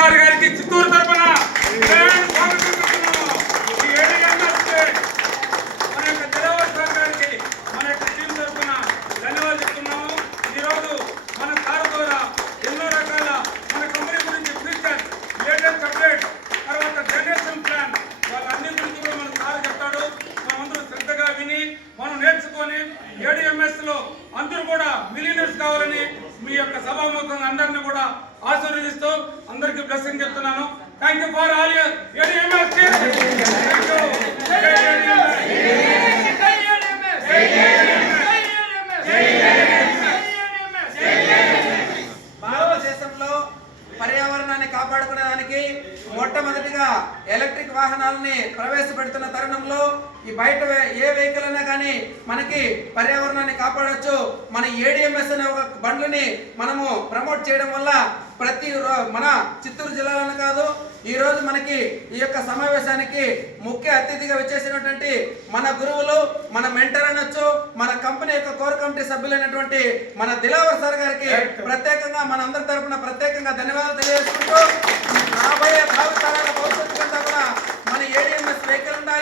గారికి చిత్తూరు తరపున ఈ మన యొక్క మన యొక్క ధన్యవాదాలు మన కారు ద్వారా ఎన్నో రకాల మన కంపెనీ గురించి తర్వాత ప్లాన్ విని మనం నేర్చుకొని లో అందరూ కూడా మిలియనర్స్ కావాలని మీ యొక్క సభాముఖంగా అందరిని కూడా ఆశీర్వదిస్తూ అందరికీ చెప్తున్నాను. థ్యాంక్ యూ ఫర్ ఆల్ మానవ దేశంలో పర్యావరణాన్ని కాపాడుకునేదానికి మొట్టమొదటిగా ఎలక్ట్రిక్ వాహనాలని ప్రవేశపెడుతున్న తరుణంలో ఈ బయట ఏ వెహికల్ అయినా కానీ మనకి పర్యావరణాన్ని కాపాడొచ్చు. మన ఏడిఎంఎస్ అనే ఒక బండ్లని మనము ప్రమోట్ చేయడం వల్ల ప్రతి మన చిత్తూరు జిల్లాలోనే కాదు ఈ రోజు మనకి ఈ యొక్క సమావేశానికి ముఖ్య అతిథిగా వచ్చేసినటువంటి మన గురువులు మన మెంటర్ అనొచ్చు మన కంపెనీ యొక్క కోర్ కమిటీ సభ్యులైనటువంటి మన దిలావర్ సార్ గారికి ప్రత్యేకంగా మన అందరి తరపున ప్రత్యేకంగా ధన్యవాదాలు తెలియజేసుకుంటూ రాబోయే భావితరాల భవిష్యత్తు కూడా మన ఏడిఎంఎస్ వెహికల్ ఉండాలి.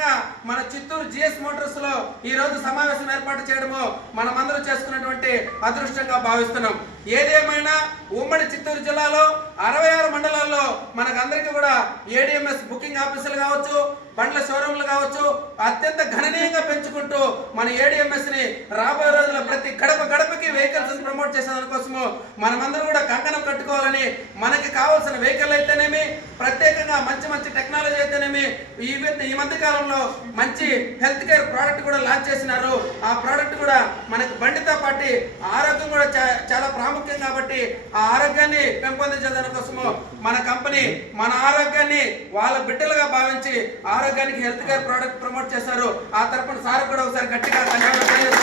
ప్రత్యేకంగా మన చిత్తూరు జిఎస్ మోటార్స్లో ఈ రోజు సమావేశం ఏర్పాటు చేయడము మనమందరూ చేసుకున్నటువంటి అదృష్టంగా భావిస్తున్నాం. ఏదేమైనా ఉమ్మడి చిత్తూరు జిల్లాలో అరవై ఆరు మండలాల్లో మనకందరికీ కూడా ఏడిఎంఎస్ బుకింగ్ ఆఫీసులు కావచ్చు బండ్ల షోరూమ్లు కావచ్చు అత్యంత గణనీయంగా పెంచుకుంటూ మన ఏడిఎంఎస్ని రాబోయే రోజుల్లో ప్రతి గడప గడపకి వెహికల్స్ ప్రమోట్ చేసే కోసము మనమందరం కూడా కంకణం కట్టుకోవాలని మనకి కావాల్సిన వెహికల్ అయితేనేమి ప్రత్యేకంగా మంచి మంచి టెక్నాలజీ అయితేనేమి ఈ ఈ మధ్య కాలంలో మంచి హెల్త్ కేర్ ప్రోడక్ట్ కూడా లాంచ్ చేసినారు. ఆ ప్రోడక్ట్ కూడా మనకి బండితో పాటి ఆరోగ్యం కూడా చాలా ప్రాముఖ్యం కాబట్టి ఆ ఆరోగ్యాన్ని పెంపొందించడం కోసము మన కంపెనీ మన ఆరోగ్యాన్ని వాళ్ళ బిడ్డలుగా భావించి ఆరోగ్యానికి హెల్త్ కేర్ ప్రోడక్ట్ ప్రమోట్ చేశారు. ఆ తరపున సార్ కూడా ఒకసారి గట్టిగా ధన్యవాదాలు